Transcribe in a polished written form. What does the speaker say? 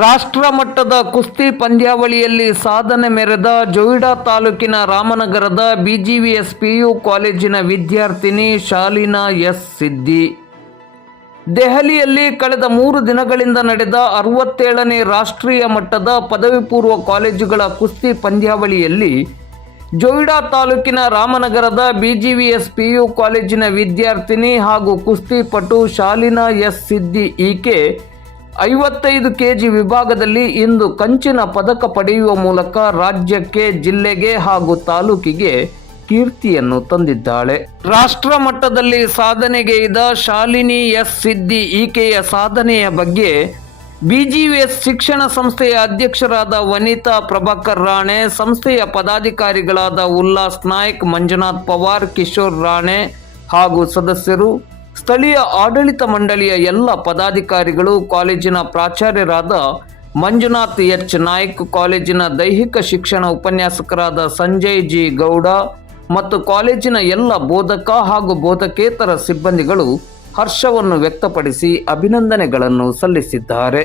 ರಾಷ್ಟ್ರ ಮಟ್ಟದ ಕುಸ್ತಿ ಪಂದ್ಯಾವಳಿಯಲ್ಲಿ ಸಾಧನೆ ಮೆರೆದ ಜೊಯಿಡಾ ತಾಲೂಕಿನ ರಾಮನಗರದ ಬಿಜಿವಿಎಸ್ ಪಿಯು ಕಾಲೇಜಿನ ವಿದ್ಯಾರ್ಥಿನಿ ಶಾಲಿನಾ ಎಸ್ ಸಿದ್ದಿ ದೆಹಲಿಯಲ್ಲಿ ಕಳೆದ 3 ದಿನಗಳಿಂದ ನಡೆದ 67ನೇ ರಾಷ್ಟ್ರೀಯ ಮಟ್ಟದ ಪದವಿ ಪೂರ್ವ ಕಾಲೇಜುಗಳ ಕುಸ್ತಿ ಪಂದ್ಯಾವಳಿಯಲ್ಲಿ ಜೊಯಿಡಾ ತಾಲೂಕಿನ ರಾಮನಗರದ ಬಿಜಿವಿಎಸ್ ಪಿಯು ಕಾಲೇಜಿನ ವಿದ್ಯಾರ್ಥಿನಿ ಹಾಗೂ ಕುಸ್ತಿಪಟು ಶಾಲಿನಾ ಎಸ್ ಸಿದ್ದಿ ಈಕೆ 55 ಕೆಜಿ ವಿಭಾಗದಲ್ಲಿ ಇಂದು ಕಂಚಿನ ಪದಕ ಪಡೆಯುವ ಮೂಲಕ ರಾಜ್ಯಕ್ಕೆ, ಜಿಲ್ಲೆಗೆ ಹಾಗೂ ತಾಲೂಕಿಗೆ ಕೀರ್ತಿಯನ್ನು ತಂದಿದ್ದಾಳೆ. ರಾಷ್ಟ್ರ ಮಟ್ಟದಲ್ಲಿ ಸಾಧನೆಗೈದ ಶಾಲಿನಿ ಎಸ್ ಸಿದ್ದಿ ಈಕೆಯ ಸಾಧನೆಯ ಬಗ್ಗೆ ಬಿಜಿವಿಎಸ್ ಶಿಕ್ಷಣ ಸಂಸ್ಥೆಯ ಅಧ್ಯಕ್ಷರಾದ ವನಿತಾ ಪ್ರಭಾಕರ್ ರಾಣೆ, ಸಂಸ್ಥೆಯ ಪದಾಧಿಕಾರಿಗಳಾದ ಉಲ್ಲಾಸ್ ನಾಯ್ಕ್, ಮಂಜುನಾಥ್ ಪವಾರ್, ಕಿಶೋರ್ ರಾಣೆ ಹಾಗೂ ಸದಸ್ಯರು, ಸ್ಥಳೀಯ ಆಡಳಿತ ಮಂಡಳಿಯ ಎಲ್ಲ ಪದಾಧಿಕಾರಿಗಳು, ಕಾಲೇಜಿನ ಪ್ರಾಚಾರ್ಯರಾದ ಮಂಜುನಾಥ್ ಎಚ್ ನಾಯ್ಕ್, ಕಾಲೇಜಿನ ದೈಹಿಕ ಶಿಕ್ಷಣ ಉಪನ್ಯಾಸಕರಾದ ಸಂಜಯ್ ಜಿ ಗೌಡ ಮತ್ತು ಕಾಲೇಜಿನ ಎಲ್ಲ ಬೋಧಕ ಹಾಗೂ ಬೋಧಕೇತರ ಸಿಬ್ಬಂದಿಗಳು ಹರ್ಷವನ್ನು ವ್ಯಕ್ತಪಡಿಸಿ ಅಭಿನಂದನೆಗಳನ್ನು ಸಲ್ಲಿಸಿದ್ದಾರೆ.